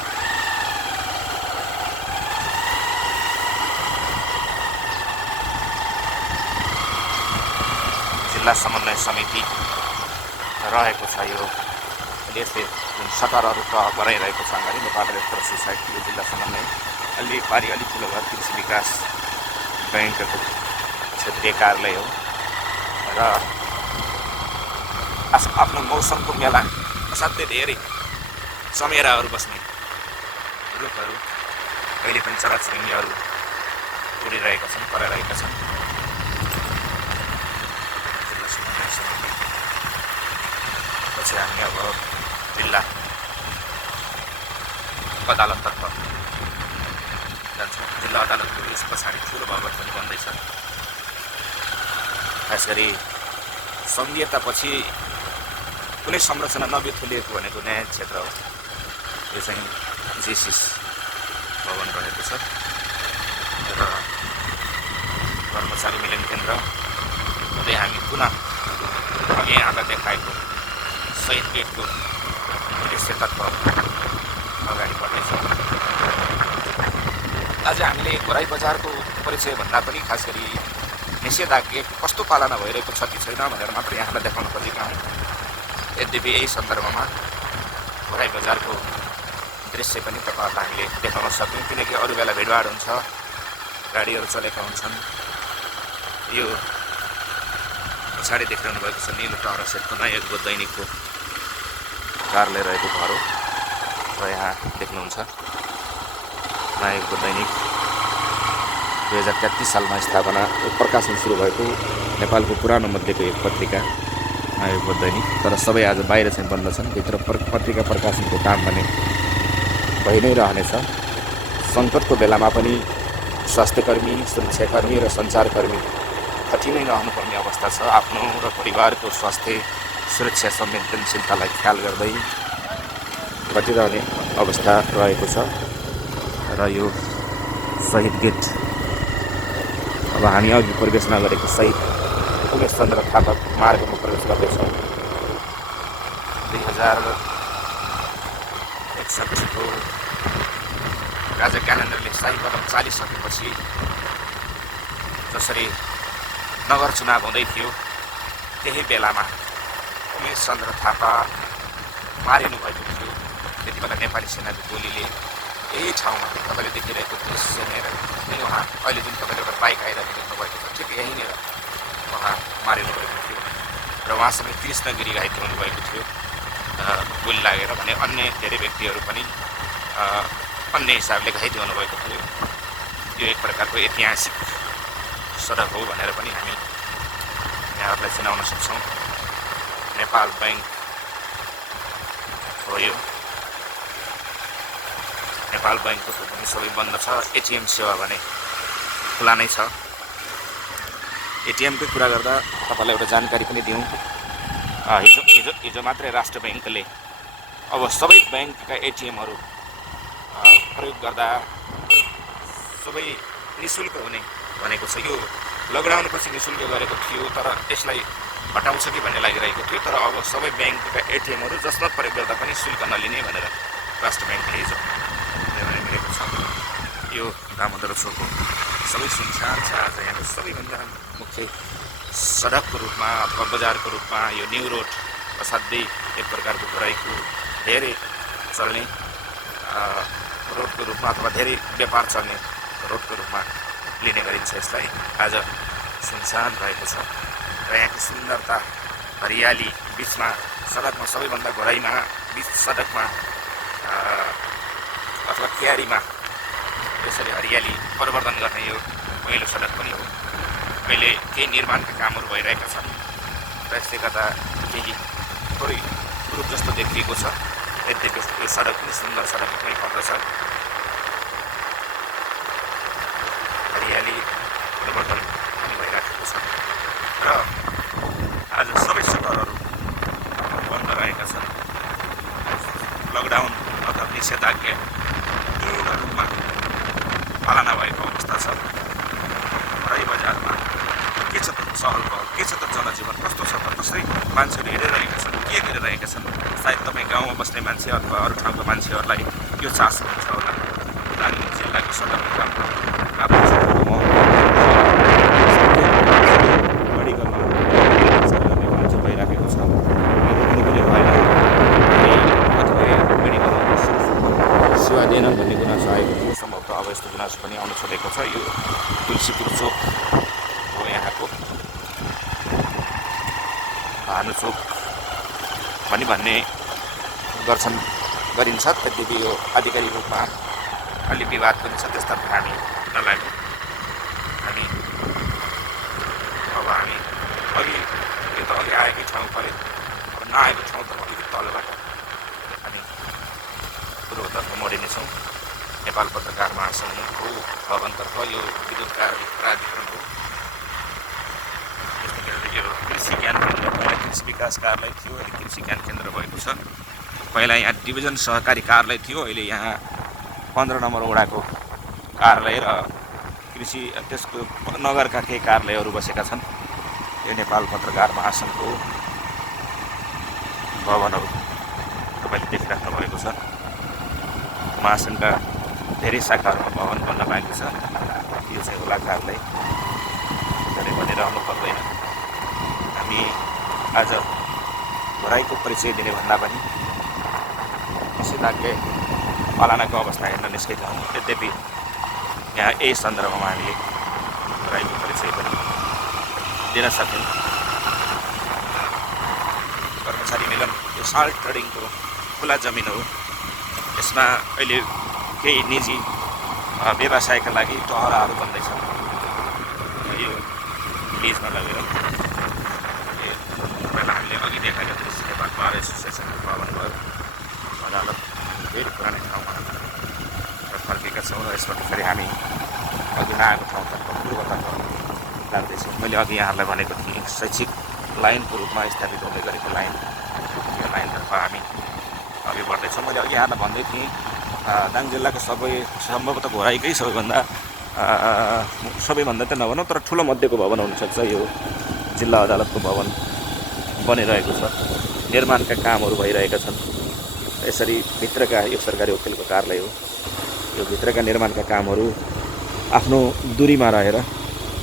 जिल्ला समन्वय समिति रहेको छ। यो यसले जुन सटरहरू बनाइरहेको छ अगाडि नेपाल रेड क्रस सोसाइटीको जिल्ला समन्वय अलि ठुलो घर कृषि विकास ब्याङ्कको क्षेत्रीय कार्यालय हो र आफ्नो मौसमको मेला असाध्यै धेरै चमेराहरू बस्ने रुखहरू कहिले पनि चराचुरुङ्गीहरू उडिरहेका छन्, कराइरहेका छन्। जिल्ला समन्वय समिति पछि हामी अब जिल्ला अदालततर्फ जान्छौँ। जिल्ला अदालतको यस पछाडि ठुलो भवन पनि बन्दैछ। खास गरी सङ्घीयतापछि कुनै संरचना नबिथुलिएको भनेको न्याय क्षेत्र हो। यो चाहिँ जेसिस भवन रहेको छ र कर्मचारी मिलन केन्द्र हुँदै हामी पुनः अघि यहाँलाई देखाएको शहीद गेटको दृश्यतर्फ अगाडि बढ्दैछौँ। आज हामीले घोराई बजारको परिचय भन्दा पनि खास गरी निषेधाज्ञा कस्तो पालना भइरहेको छ कि छैन भनेर मात्र यहाँलाई देखाउन खोजेका हौँ। यद्यपि यही सन्दर्भमा घोराई बजारको दृश्य पनि तपाईँहरूलाई हामीले देखाउन सक्यौँ, किनकि अरू बेला भिडभाड हुन्छ, गाडीहरू चलेका हुन्छन्। यो पछाडि देखिरहनु भएको छ निलो टहरा सेटको नयाँ युगको दैनिकको कार्यालय रहेको घर हो र यहाँ देख्नुहुन्छ नयाँ युगको दैनिक 2033 सालमा स्थापना प्रकाशन सुरु भएको नेपालको पुरानो मध्येको एक पत्रिका नयाँ युगको दैनिक। तर सबै आज बाहिर चाहिँ बन्द छन्, भित्र पत्रिका प्रकाशनको काम भने भइ नै रहनेछ। सङ्कटको बेलामा पनि स्वास्थ्यकर्मी, सुरक्षाकर्मी र सञ्चारकर्मी खटि नै रहनुपर्ने अवस्था छ। आफ्नो र परिवारको स्वास्थ्य सुरक्षा संवेदनशीलतालाई ख्याल गर्दै घटिरहने अवस्था रहेको छ र यो शहीद गेट अब हामी अघि प्रवेश नगरेको शहीद उमेश चन्द्र थापा मार्गमा प्रवेश गर्दैछौँ। 2061 को राजा ज्ञानेन्द्रले शाही पदम चालिसकेपछि जसरी नगर चुनाव हुँदै थियो त्यही बेलामा उमेश चन्द्र थापा मारिनु भएको थियो। त्यति बेला नेपाली सेनाको गोलीले यही ठाउँमा तपाईँले देखिरहेको दृश्य नै उहाँ अहिले जुन तपाईँले एउटा बाइक आइरहेको देख्नुभएको छ ठिक यहीँनिर उहाँ मारिनु भएको थियो र उहाँसँग कृष्णगिरी घाइते हुनुभएको थियो गोली लागेर भने अन्य धेरै व्यक्तिहरू पनि अन्य हिसाबले घाइते हुनुभएको थियो। यो एक प्रकारको ऐतिहासिक सडक हो भनेर पनि हामी यहाँहरूलाई चिनाउन सक्छौँ। नेपाल ब्याङ्क हो यो। नेपाल ब्याङ्कको पनि सबै बन्द छ। एटिएम सेवा भने खुला नै छ। एटिएमकै कुरा गर्दा तपाईँलाई एउटा जानकारी पनि दिउँ। हिजो मात्रै राष्ट्र ब्याङ्कले अब सबै ब्याङ्कका एटिएमहरू प्रयोग गर्दा सबै निःशुल्क हुने भनेको छ। यो लकडाउनपछि निःशुल्क गरेको थियो, तर यसलाई हटाउँछ कि भन्ने लागिरहेको थियो। तर अब सबै ब्याङ्कका एटिएमहरू जसमा प्रयोग गर्दा पनि शुल्क नलिने भनेर राष्ट्र ब्याङ्कले हिजो निर्णय लिएको छ। यो दामोदर चोक हो, सबै सुनसान छ। आज यहाँको सबैभन्दा मुख्य सडकको रूपमा अथवा बजारको रूपमा यो न्यू रोड असाध्यै एक प्रकारको घोराइको धेरै चल्ने रोडको रूपमा अथवा धेरै व्यापार चल्ने रोडको रूपमा लिने गरिन्छ। यसलाई आज सुनसान भएको छ र यहाँको सुन्दरता हरियाली बिचमा सडकमा सबैभन्दा घोराइमा बिच सडकमा अथवा क्यारीमा यसरी हरियाली परिवर्तन गर्ने यो पहिलो सडक पनि हो। अहिले केही निर्माणका कामहरू भइरहेका छन् र यसले गर्दा केही थोरै रूप जस्तो देखिएको छ। यद्यपि यो सडक पनि सुन्दर सडक पनि पर्दछ। हरियाली परिवर्तन पनि भइरहेको छ र आज सबै सडकहरू बन्द रहेका छन्। लकडाउन अथवा निषेधाज्ञा पूर्ण रूपमा पालना भएको अवस्था छ। घोराइ बजारमा के छ त चहल पहल, के छ त जनजीवन कस्तो छ त, कसरी मान्छेहरू हिँडिरहेका छन्, के गरिरहेका छन्। सायद तपाईँ गाउँमा बस्ने मान्छे अथवा अरू ठाउँको मान्छेहरूलाई यो चासो हुन्छ होला। दार्जिलिङ जिल्लाको सडकमा मेडिकलमा मान्छे भइराखेको छ, रोक्नु पनि भएन अथवा मेडिकलमा सेवा दिएनन् भन्ने गुनासो आएको थियो। सम्भवतः अब यस्तो गुनासो पनि आउन छोडेको छ। यो तुलसीपुर चोक हो, यहाँको भानु चोक पनि भन्ने गर्छन् गरिन्छ। यद्यपि यो आधिकारिक रूपमा अलि विवाद पनि छ, त्यसतर्फ हामी नलाग्यौँ। हामी अघि यो त अघि आएकै ठाउँ पऱ्यो, अब नआएको ठाउँ त अलिकति तलबाट हामी पूर्वतर्फ मोडिनेछौँ। नेपाल पत्रकार महासङ्घको भवनतर्फ यो विद्युत प्राधिकरण हो। यसको केन्द्र यो कृषि ज्ञान केन्द्र, पहिला कृषि विकास कार्यालय थियो, अहिले कृषि ज्ञान केन्द्र भएको छ। पहिला यहाँ डिभिजन सहकारी कार्यालय थियो, अहिले यहाँ 15 नम्बर वडाको कार्यालय र कृषि त्यसको नगरका केही कार्यालयहरू बसेका छन्। यो नेपाल पत्रकार महासङ्घको भवनहरू तपाईँले देखिराख्नु भएको छ। महासङ्घका धेरै शाखाहरूमा भवन बन्न बाँकी छ। यो चाहिँ होला कार्यालय, धेरै भनिरहनु पर्दैन। हामी आज घोराइको परिचय दिने भन्दा पनि निषेधाज्ञा पालनाको अवस्था हेर्न निस्केका हौँ। यद्यपि यहाँ यही सन्दर्भमा हामीले घोराइको परिचय पनि दिन सक्यौँ। कर्मचारी मिलन यो साल्ट ट्रेडिङको खुला जमिन हो। यसमा अहिले केही निजी व्यवसायका लागि टहराहरू बन्दैछन्। यो लिजमा लगेर पहिला हामीले अघि देखाएका दृश्य नेपाल बार एसोसिएसनको भवन भयो, अदालत धेरै पुरानै ठाउँमा फर्केका छौँ र यसबाट फेरि हामी अघि नआएको ठाउँतर्फ पूर्वतर्फ लाग्दैछौँ। मैले अघि यहाँहरूलाई भनेको थिएँ शैक्षिक लाइनको रूपमा स्थापित हुँदै गरेको लाइन, यो लाइनतर्फ हामी अघि बढ्दैछौँ। मैले अघि यहाँलाई भन्दै थिएँ दाङ जिल्लाको सम्भवतः घोराइकै सबैभन्दा त नभनौँ तर ठुलो मध्येको भवन हुनसक्छ। यो जिल्ला अदालतको भवन बनिरहेको छ, निर्माणका कामहरू भइरहेका छन्। यसरी भित्रका यो सरकारी वकिलको कार्यालय हो। यो भित्रका निर्माणका कामहरू आफ्नो दूरीमा रहेर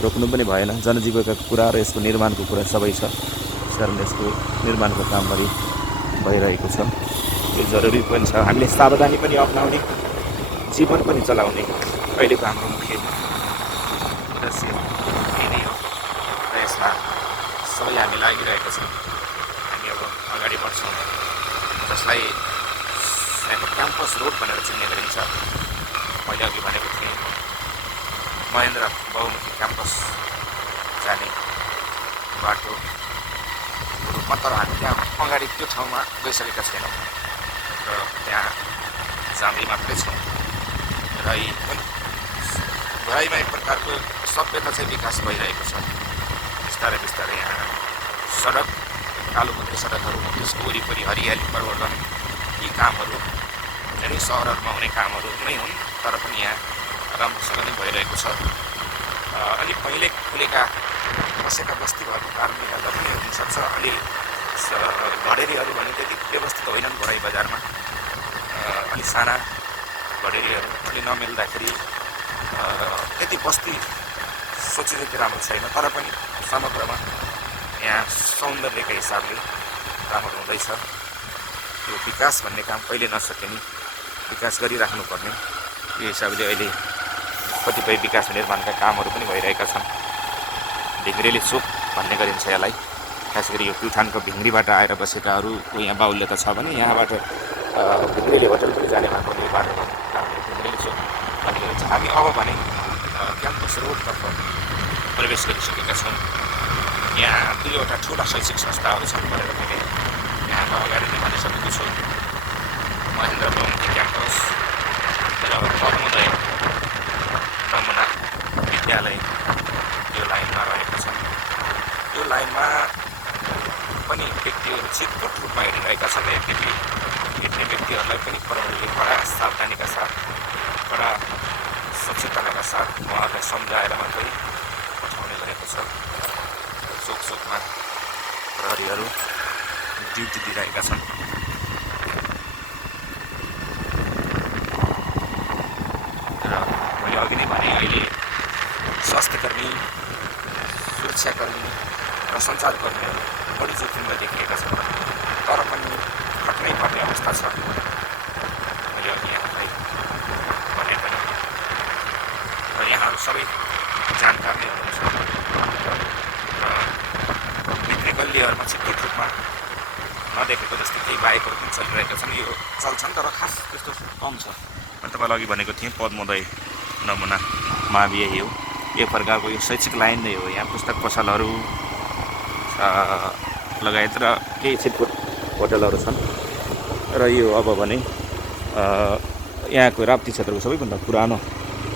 रोक्नु पनि भएन। जनजीविकाको कुरा र यसको निर्माणको कुरा सबै छ, त्यसकारण यसको निर्माणको कामहरू भइरहेको छ। यो जरुरी पनि छ। हामीले सावधानी पनि अपनाउने, जीवन पनि चलाउने अहिलेको हाम्रो मुख्य उद्देश्य यही नै हो र यसमा सबै हामी लागिरहेका छौँ। हामी अब अगाडि बढ्छौँ, जसलाई यहाँको क्याम्पस रोड भनेर चिन्ने गरिन्छ। मैले अघि भनेको थिएँ महेन्द्र बहुमुखी क्याम्पस जाने बाटो रूपमा, तर हामी त्यहाँ अगाडि त्यो ठाउँमा गइसकेका छैनौँ र त्यहाँ जाँदै मात्रै छौँ। र घोराइमा एक प्रकारको सभ्यता चाहिँ विकास भइरहेको छ। बिस्तारै बिस्तारै यहाँ सडक, कालोपत्री सडकहरू, त्यसको वरिपरि हरियाली परिवर्तन, यी कामहरू धेरै सहरहरूमा हुने कामहरू नै हुन्, तर पनि यहाँ राम्रोसँग नै भइरहेको छ। अलि पहिले खुलेका बसेका बस्तीहरूको कारणले गर्दा पनि हुनसक्छ। अलि घडेरीहरू भने त्यति व्यवस्थित होइनन् घरै बजारमा, अलि साना घडेरीहरू अलि नमिल्दाखेरि त्यति बस्ती सोचे जति राम्रो छैन। तर पनि समग्रमा यहाँ सौन्दर्यका हिसाबले राम्रो हुँदैछ। यो विकास भन्ने काम कहिले नसके नि विकास गरिराख्नुपर्ने, यो हिसाबले अहिले कतिपय विकास निर्माणका कामहरू पनि भइरहेका छन्। भिङ्ग्रेले चोक भन्ने गरिन्छ यसलाई। खास गरी यो प्युठानको भिङ्ग्रीबाट आएर बसेकाहरूको यहाँ बाहुल्यता छ भने यहाँबाट भिङ्ग्रेले होटल पनि जाने भएको बाटोमा भिङ्ग्रेले चोक भन्ने गरिन्छ। हामी अब भने क्याम्पस रोडतर्फ प्रवेश गरिसकेका छौँ। यहाँ 2वटा ठुला शैक्षिक संस्थाहरू छन् भनेर मैले यहाँमा अगाडि नै भनिसकेको छु। महेन्द्र बहुमुखी क्याम्पस र पद्मोदय नमुना विद्यालय यो लाइनमा रहेका छन्। यो लाइनमा पनि व्यक्तिहरू चितपट रूपमा हिँडिरहेका छन्। यद्यपि हिँड्ने व्यक्तिहरूलाई पनि प्रहरीले कडा सावधानीका साथ, कडा सचेतनाका साथ उहाँहरूलाई सम्झाएर मात्रै पठाउने गरेको छ। चोक चोकमा प्रहरीहरू ड्युटी दिइरहेका छन्। र मैले अघि नै भने अहिले स्वास्थ्यकर्मी, सुरक्षाकर्मी र सञ्चारकर्मीहरू बढी जोखिममा देखिएका छन्। तर पनि खट्नै पर्ने अवस्था छ। मैले अघि यहाँलाई भने पनि र यहाँहरू सबै जानकार नै हुनुहुन्छ। र भित्री गल्लीहरूमा चित्त रूपमा नदेखेको जस्तै केही बाइकहरू पनि चलिरहेका छन्। यो चल्छन् तर खास त्यस्तो कम छ। मैले तपाईँलाई अघि भनेको थिएँ पद्मोदय नमुना माविए हो। एक प्रकारको यो शैक्षिक लाइन नै हो। यहाँ पुस्तक पसलहरू लगायत र केही छिटपुट होटलहरू छन्। र यो अब भने यहाँको राप्ती क्षेत्रको सबैभन्दा पुरानो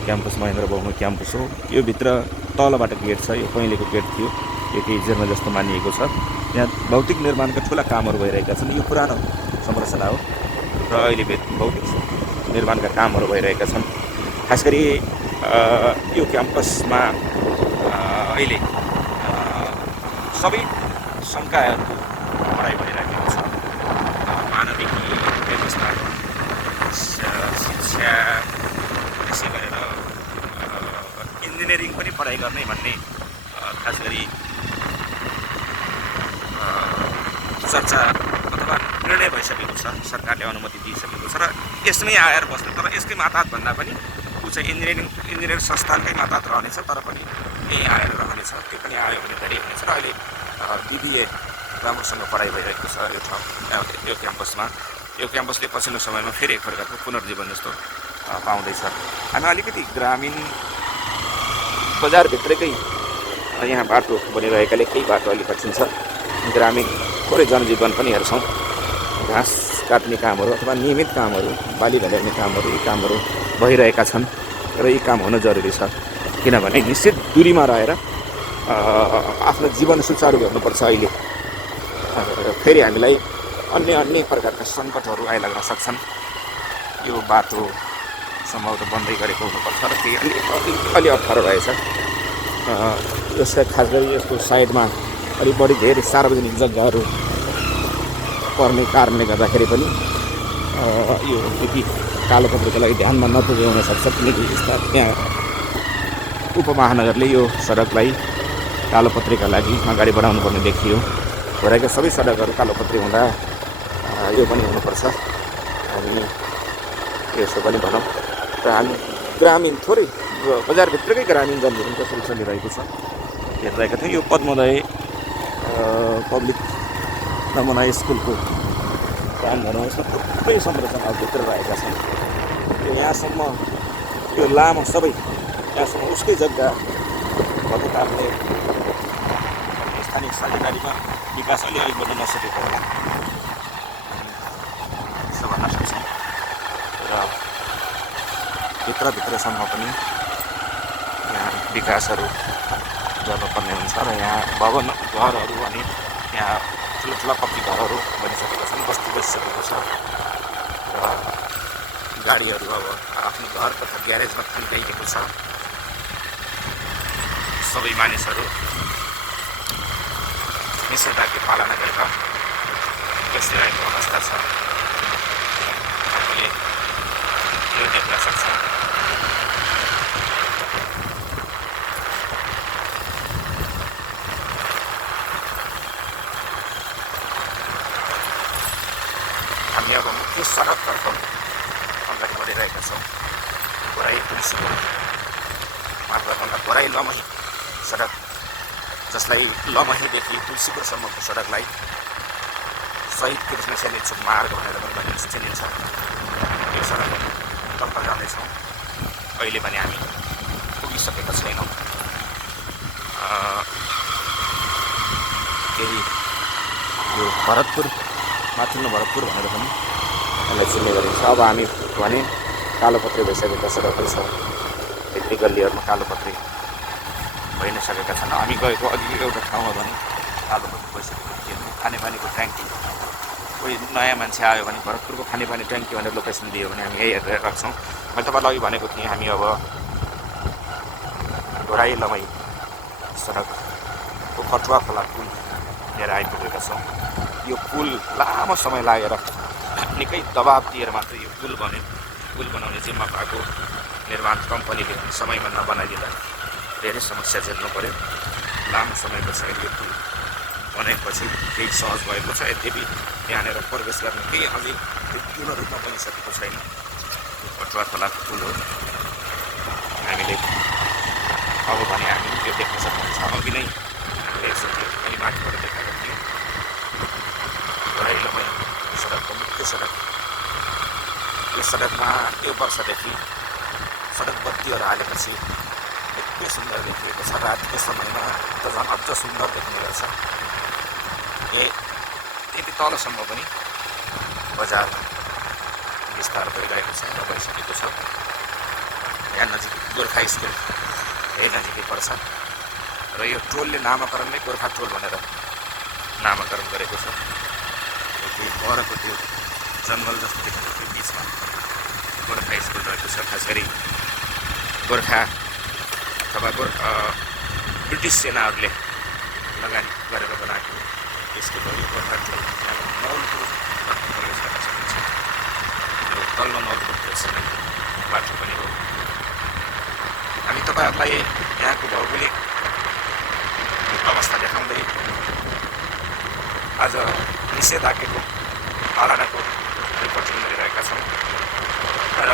क्याम्पस महेन्द्र बहुमुखी क्याम्पस हो। यो भित्र तलबाट गेट छ। यो पहिलेको गेट थियो। यो केही जीर्ण जस्तो मानिएको छ। यहाँ भौतिक निर्माणका ठुला कामहरू भइरहेका छन्। यो पुरानो संरचना हो र अहिले भौतिक निर्माणका कामहरू भइरहेका छन्। खास गरी यो क्याम्पसमा अहिले सबै संकायहरूको पढाइ भइरहेको छ। मानविक व्यवस्था, शिक्षा, त्यसै गरेर इन्जिनियरिङ पनि पढाइ गर्ने भन्ने खास गरी चर्चा अथवा निर्णय भइसकेको छ। सरकारले अनुमति दिइसकेको छ र यसमै आएर बस्ने, तर यसकै माताहत भन्दा पनि ऊ चाहिँ इन्जिनियरिङ संस्थानकै माताहत रहनेछ। तर पनि यहीँ आएर रहनेछ। त्यो पनि आयो भने धेरै हुनेछ। र अहिले BBA राम्रोसँग पढाइ भइरहेको छ यो ठाउँ, यो क्याम्पसमा। यो क्याम्पसले पछिल्लो समयमा फेरि एक प्रकारको पुनर्जीवन जस्तो पाउँदैछ। हामी अलिकति ग्रामीण बजारभित्रकै यहाँ बाटो बनिरहेकाले केही बाटो अलिक कठिन छ। ग्रामीण थोरै जनजीवन पनि हेर्छौँ। घाँस काट्ने कामहरू अथवा नियमित कामहरू, बाली भल्याउने कामहरू, यी कामहरू भइरहेका छन्। र यी काम हुन जरुरी छ। किनभने निश्चित दूरीमा रहेर आफ्नो जीवन सुचारू गर्नुपर्छ। अहिले फेरि हामीलाई अन्य प्रकारका सङ्कटहरू आइलाग्न सक्छन्। यो बाटो सम्भवतः बन्दै गरेको हुनुपर्छ र केही अलि अप्ठ्यारो रहेछ। यसका खास गरी यसको साइडमा अलिक बढी धेरै सार्वजनिक जग्गाहरू पर्ने कारणले गर्दाखेरि पनि यो त्यति कालोपत्रीको लागि ध्यानमा नपुगे हुनसक्छ। किनकि यस्ता यहाँ उपमहानगरले यो सडकलाई कालोपत्रीका लागि अगाडि बढाउनु पर्ने देखियो। भरेका सबै सडकहरू कालोपत्री हुँदा यो पनि हुनुपर्छ। हामी यसो पनि भनौँ। र हामी ग्रामीण थोरै बजारभित्रकै ग्रामीण जनजीवन कसरी चलिरहेको छ हेरिरहेका थियौँ। यो पद्मोदय पब्लिक नमुना स्कुलको काम भनौँ, यसमा थुप्रै संरचनाहरू भित्र रहेका छन्। यो यहाँसम्म यो लामो सबै यहाँसम्म उसकै जग्गा भएको कारणले स्थानीय साझेदारीमा विकास अलिअलि गर्न नसकेको होला यसो भन्न सक्छौँ। र भित्रसम्म पनि यहाँ विकासहरू गर्नुपर्ने हुन्छ। र यहाँ भवन घरहरू अनि यहाँ ठुला पक्की घरहरू बनिसकेका छन्, बस्ती बसिसकेको छ। र गाडीहरू अब आफ्नो घर तथा ग्यारेजमा खन्काइएको छ। सबै मानिसहरू निषेधाज्ञा पालना गरेर बसिरहेको अवस्था छ। हामीले यो देख्न सक्छौँ। हामी अब मुख्य सडकतर्फ अगाडि बढिरहेका छौँ। गोराई तुलसीपुर मार्गभन्दा गोराई लमही सडक, जसलाई लमहीदेखि तुलसीपुरसम्मको सडकलाई शहीद कृष्ण सैनिक चोक मार्ग भनेर पनि चिनिन्छ। यो सडकतर्फ जाँदैछौँ। अहिले पनि हामी पुगिसकेका छैनौँ। केही यो भरतपुर, माथिल्लो भरतपुर भनेर पनि यसलाई चिन्ने गरिन्छ। अब हामी भने कालोपत्री भइसकेका सडकहरू छौँ। भित्री गल्लीहरूमा कालोपत्री भइ नै सकेका छन्। हामी गएको अघि एउटा ठाउँमा भने कालोपत्री भइसकेको थिएन। खानेपानीको ट्याङ्की, कोही नयाँ मान्छे आयो भने भरतपुरको खानेपानी ट्याङ्की भनेर लोकेसन दियो भने हामी यही हेरेर राख्छौँ। मैले तपाईँलाई अघि भनेको थिएँ, हामी अब घोराई लमही सडकको कटुवा खोला पुल लिएर आइपुगेका छौँ। यो पुल लामो समय लागेर निकै दबाब दिएर मात्र यो पुल बन्यो। पुल बनाउने जिम्मा पाएको निर्माण कम्पनीले समयमा नबनाइदिँदा धेरै समस्या झेल्नु पऱ्यो। लामो समयपछि यो पुल बनाएपछि केही सहज भएको छ। यद्यपि यहाँनिर प्रवेश गर्ने केही अझै त्यो पूर्ण रूपमा बनिसकेको छैन। यो कटुवा खोलाको पुल हो। हामीले अब भने हामी त्यो देख्न सक्नुहुन्छ। अघि नै हामीले यसरी अलि माथिबाट देखाएको थियौँ। घोराई लमही सडकको मुख्य सडक। यो सडकमा यो वर्षदेखि सडक बत्तीहरू हालेपछि यति सुन्दर देखिएको छ। रातिको समयमा त झन् अझ सुन्दर देख्ने रहेछ। त्यति तलसम्म पनि बजार विस्तार भइरहेको छ र भइसकेको छ। यहाँ नजिक गोर्खा स्कुल यही नजिकै पर्छ र यो टोलले नामाकरण नै गोर्खा टोल भनेर नामाकरण गरेको छ। परको त्यो जङ्गल जस्तो देखेको त्यो बिचमा गोर्खा स्कुल रहेको छ। खास गरी गोर्खा अथवा ब्रिटिस सेनाहरूले लगानी गरेर बनाएको स्कुल हो। यो गोर्खा टोल नौलपुर प्रवेश गर्न सकिन्छ। यो तल्लो नौलपुर बाटो पनि हो। हामी तपाईँहरूलाई यहाँको भौगोलिक अवस्था देखाउँदै आज निषेधाज्ञाको पालनाको रिपोर्टिङ गरिरहेका छौँ र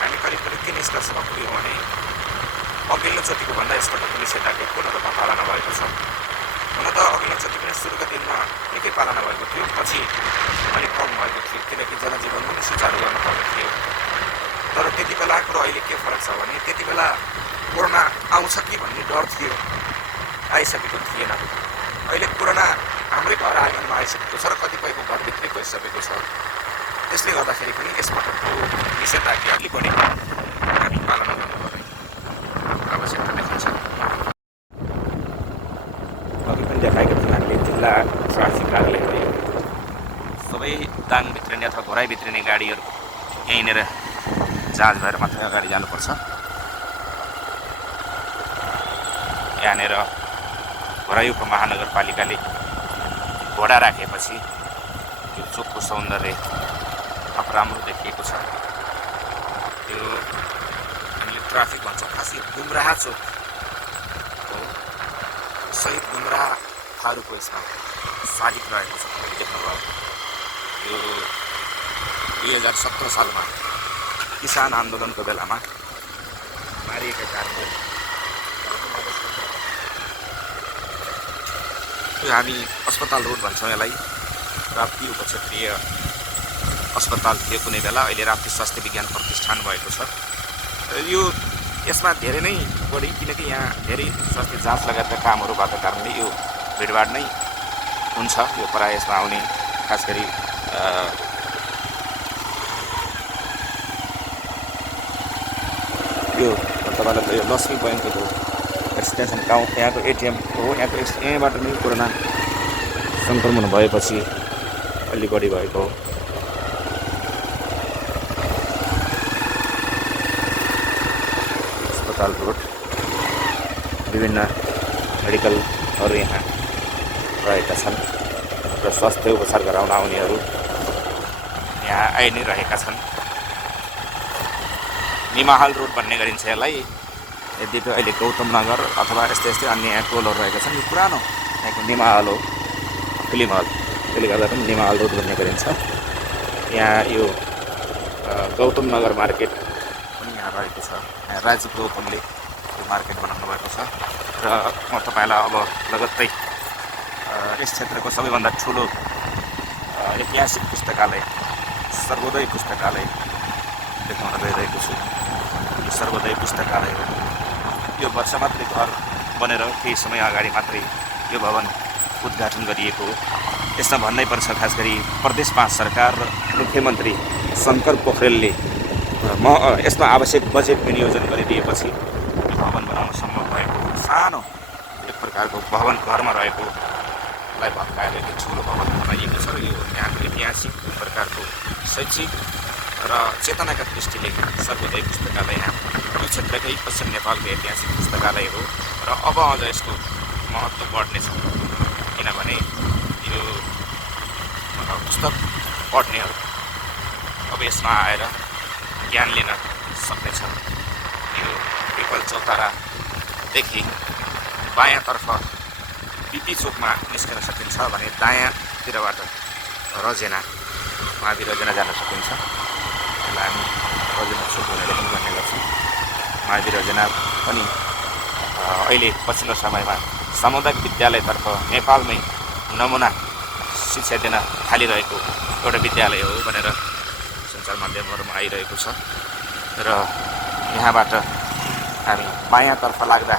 हामी करिब करिब के निष्कर्षमा पुग्यौँ भने अघिल्लोचोटिको भन्दा यसपटक निषेधाज्ञा पूर्ण रूपमा पालना भएको छ। हुन त अघिल्लोचोटि पनि सुरुका दिनमा निकै पालना भएको थियो, पछि अलिक कम भएको थियो किनकि जनजीवन पनि सुचारू गर्नुपर्ने थियो। तर त्यति बेलाको र अहिले के फरक छ भने त्यति बेला कोरोना आउँछ कि भन्ने डर थियो, आइसकेको थिएन। अहिले कोरोना हाम्रै घर आँगनमा आइसकेको छ र कतिपयको घरभित्रै गइसकेको छ। त्यसले गर्दाखेरि पनि यसपटकको निषेधाज्ञा अलिक बढी हामी पालना गर्नुपर्ने आवश्यकता देखिन्छ। अघि पनि देखाएको थियौँ हामीले जिल्ला ट्राफिक कार्यालय सबै दाङ भित्रिने अथवा घोराई भित्रिने गाडीहरू यहीँनिर जाँच भएर मात्रै अगाडि जानुपर्छ। यहाँनिर घोराई उपमहानगरपालिकाले घोडा राखेपछि यो चोकको सौन्दर्य राम्रो देखिएको छ। यो हामीले ट्राफिक भन्छौँ, खास यो गुमराह चोक हो। शहीद गुमराह फारूको यसमा सालिक रहेको छ। तपाईँले देख्नुभयो यो 2017 सालमा किसान आन्दोलनको बेलामा मारिएका कारणले यो हामी अस्पताल रोड भन्छौँ यसलाई। राप्ती उपक्षेत्रीय अस्पताल थियो कुनै बेला, अहिले राप्ती स्वास्थ्य विज्ञान प्रतिष्ठान भएको छ। यो यसमा धेरै नै बढी किनकि यहाँ धेरै स्वास्थ्य जाँच लगायतका कामहरू भएको कारणले यो भिडभाड नै हुन्छ। यो प्रायः यसमा आउने खास गरी यो तपाईँलाई यो लक्ष्मी बैङ्कको एक्सटेन्सन गाउँ यहाँको एटिएम हो। यहाँको यहाँबाट नै कोरोना सङ्क्रमण भएपछि अलि बढी भएको हो। अस्पताल रोड विभिन्न मेडिकलहरू यहाँ रहेका छन् र स्वास्थ्य उपचार गराउन आउनेहरू यहाँ आइ नै रहेका छन्। निमाहाल रोड भन्ने गरिन्छ यसलाई। यद्यपि अहिले गौतम नगर अथवा यस्तै अन्य यहाँ टोलहरू रहेका छन्। यो पुरानो यहाँको निमाहाल हो, फिल्म हल, त्यसले गर्दा पनि निमाहाल रोड भन्ने गरिन्छ। यहाँ यो गौतम नगर मार्केट पनि यहाँ रहेको छ। यहाँ राजीव गौतमले यो मार्केट बनाउनु भएको छ र म तपाईँलाई अब लगत्तै यस क्षेत्रको सबैभन्दा ठुलो ऐतिहासिक पुस्तकालय सर्वोदय पुस्तकालय देखाउन गइरहेको छु। यो सर्वोदय पुस्तकालय हो। यो वर्ष मात्रै घर बनेर केही समय अगाडि मात्रै यो भवन उद्घाटन गरिएको हो। यसमा भन्नै पर्छ, खास गरी प्रदेश 5 सरकार र मुख्यमन्त्री शङ्कर पोखरेलले यसमा आवश्यक बजेट विनियोजन गरिदिएपछि यो भवन बनाउन सम्भव भएको हो। सानो एक प्रकारको भवन घरमा रहेकोलाई भत्काएर यो ठुलो भवन बनाइएको छ। यो यहाँको ऐतिहासिक प्रकारको शैक्षिक र चेतनाका दृष्टिले सर्वोदय पुस्तकालय यहाँ यो क्षेत्रकै पश्चिम नेपालको ऐतिहासिक पुस्तकालय हो र अब अझ यसको महत्त्व बढ्नेछ। किनभने यो पुस्तक पढ्नेहरू अब यसमा आएर ज्ञान लिन सक्नेछन्। यो पिपल चौतारादेखि बायाँतर्फ बिपी चोकमा निस्किन सकिन्छ भने दायाँतिरबाट रजेना महावीर रजेना जान सकिन्छ। त्यसलाई हामी रजेना चोक भनेर पनि भन्ने गर्छौँ। महावीर रजेना पनि अहिले पछिल्लो समयमा सामुदायिक विद्यालयतर्फ नेपालमै नमुना शिक्षा दिन थालिरहेको एउटा विद्यालय हो भनेर सञ्चार माध्यमहरूमा आइरहेको छ। र यहाँबाट हामी बायाँतर्फ लाग्दा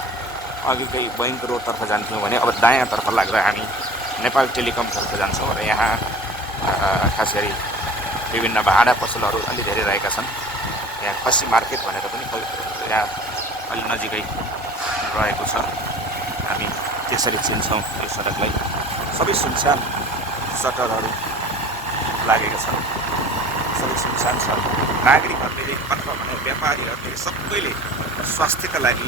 अघिकै बैङ्क रोडतर्फ जान्थ्यौँ भने अब दायाँतर्फ लाग्दा हामी नेपाल टेलिकमतर्फ जान्छौँ र यहाँ खास गरी विभिन्न भाडा पसलहरू अलि धेरै रहेका छन्। यहाँ खसी मार्केट भनेर पनि यहाँ अलि नजिकै रहेको छ। हामी त्यसरी चिन्छौँ यो सडकलाई। सबै सुनसान सटरहरू लागेका छन्, सबै सुनसान छ। नागरिकहरूले अथवा भनौँ व्यापारीहरूले सबैले स्वास्थ्यका लागि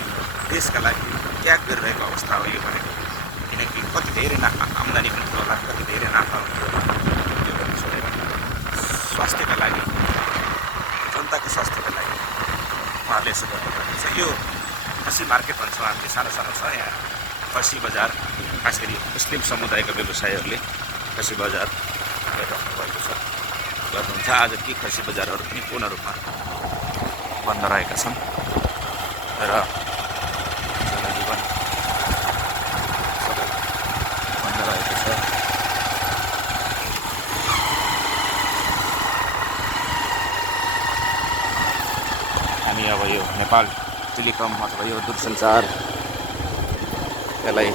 देशका लागि त्याग गरिरहेको अवस्था हो यो भनेको। किनकि कति धेरै आम्दानी हुन्थ्यो होला, कति धेरै नाफा हुन्थ्यो होला, त्यो गर्नु छोडेर स्वास्थ्यका लागि, जनताको स्वास्थ्यका लागि उहाँहरूले यसो गर्नुपर्ने छ। यो खसी मार्केट भन्छौँ हामीले, सानो सानो छ यहाँ खसी बजार। खास गरी मुस्लिम समुदायका व्यवसायीहरूले खसी बजार गर्नुभएको छ, गर्नुहुन्छ। आज ती खसी बजारहरू पनि पूर्ण रूपमा बन्द रहेका छन् र जनजीवन सबै बन्द रहेको छ। हामी अब यो नेपाल टेलिकम अथवा यो दूरसञ्चार यसलाई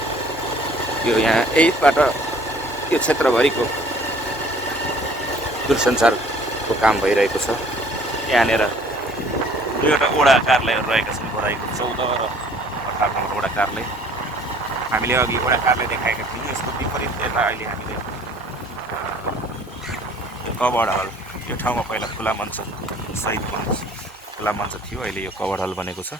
यो यहाँ यहीबाट यो क्षेत्रभरिको दूरसञ्चारको काम भइरहेको छ। यहाँनिर दुईवटा वडा कार्यालयहरू रहेका छन्, भराइको 14 र 18 नम्बर वडा कार्यालय। हामीले अघि वडा कार्यालय देखाएका थियौँ, यसको विपरीत यता अहिले हामीले यो कवर्ड हल, यो ठाउँमा पहिला खुला मञ्च सहित खुला मञ्च थियो, अहिले यो कवर्ड हल बनेको छ।